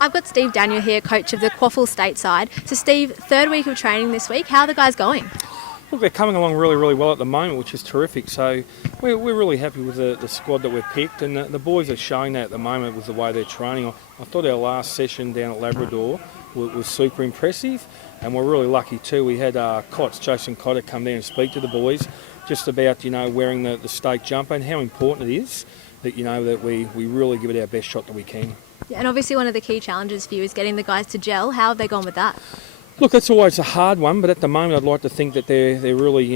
I've got Steve Daniel here, coach of the QAFL stateside. So Steve, third week of training this week. How are the guys going? Look, they're coming along really, really well at the moment, which is terrific. So we're really happy with the squad that we've picked, and the boys are showing that at the moment with the way they're training. I thought our last session down at Labrador was super impressive, and we're really lucky too. We had Jason Cotter come down and speak to the boys just about wearing the state jumper and how important it is that that we really give it our best shot that we can. Yeah, and obviously one of the key challenges for you is getting the guys to gel. How have they gone with that? Look, that's always a hard one, but at the moment I'd like to think that they're really,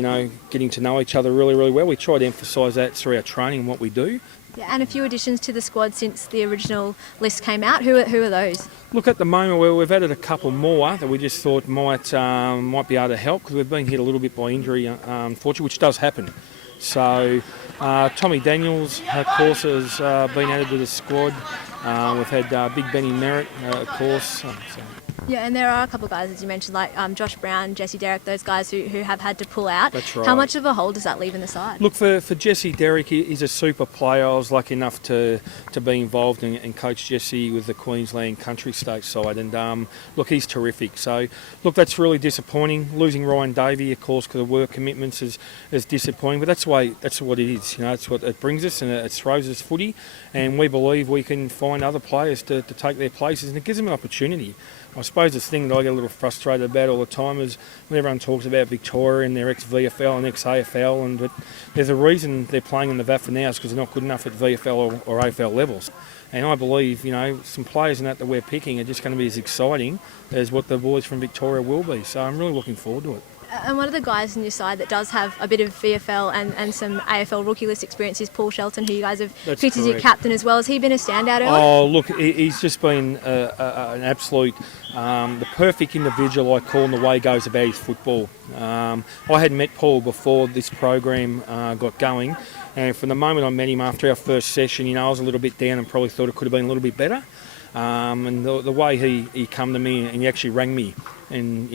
getting to know each other really, really well. We try to emphasise that through our training and what we do. Yeah, and a few additions to the squad since the original list came out. Who are those? Look, at the moment we've added a couple more that we just thought might be able to help, because we've been hit a little bit by injury, unfortunately, which does happen. So Tommy Daniels, of course, has been added to the squad. We've had Big Benny Merritt, of course. Yeah, and there are a couple of guys, as you mentioned, like Josh Brown, Jesse Derrick, those guys who have had to pull out. That's right. How much of a hole does that leave in the side? Look, for Jesse Derrick, he's a super player. I was lucky enough to be involved and coach Jesse with the Queensland Country State side, and look, he's terrific. So, look, that's really disappointing. Losing Ryan Davey, of course, because of work commitments is disappointing, but that's what it is. That's what it brings us, and it throws us footy, and we believe we can find other players to take their places, and it gives them an opportunity. I suppose the thing that I get a little frustrated about all the time is when everyone talks about Victoria and their ex-VFL and ex-AFL, but there's a reason they're playing in the VAFA now, is because they're not good enough at VFL or AFL levels. And I believe, some players in that we're picking are just going to be as exciting as what the boys from Victoria will be. So I'm really looking forward to it. And one of the guys on your side that does have a bit of VFL and some AFL rookie list experience is Paul Shelton, who you guys have picked as your captain as well. Has he been a standout early? Oh, look, he's just been an absolute, the perfect individual, I call him, the way he goes about his football. I had met Paul before this program got going, and from the moment I met him after our first session, I was a little bit down and probably thought it could have been a little bit better. And the way he come to me and he actually rang me, and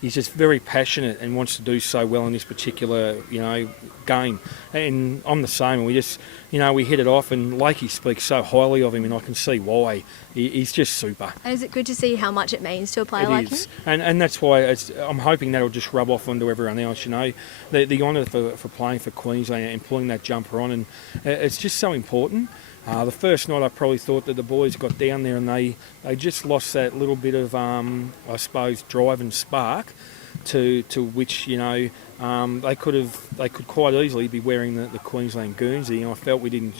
he's just very passionate and wants to do so well in this particular game, and I'm the same, and we just we hit it off, and Lakey speaks so highly of him, and I can see why. He's just super. And is it good to see how much it means to a player like him? And that's why I'm hoping that'll just rub off onto everyone else. The honour for playing for Queensland and pulling that jumper on, and it's just so important. The first night I probably thought that the boys got down there and they just lost that little bit of, I suppose, drive and spark to which, they could quite easily be wearing the Queensland Guernsey, and I felt we didn't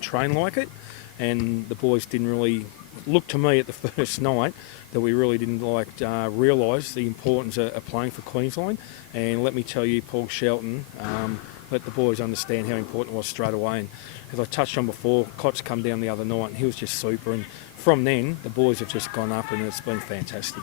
train like it, and the boys didn't really look to me at the first night that we really didn't realise the importance of playing for Queensland. And let me tell you, Paul Shelton, let the boys understand how important it was straight away. And as I touched on before, Kott's come down the other night and he was just super. And from then, the boys have just gone up and it's been fantastic.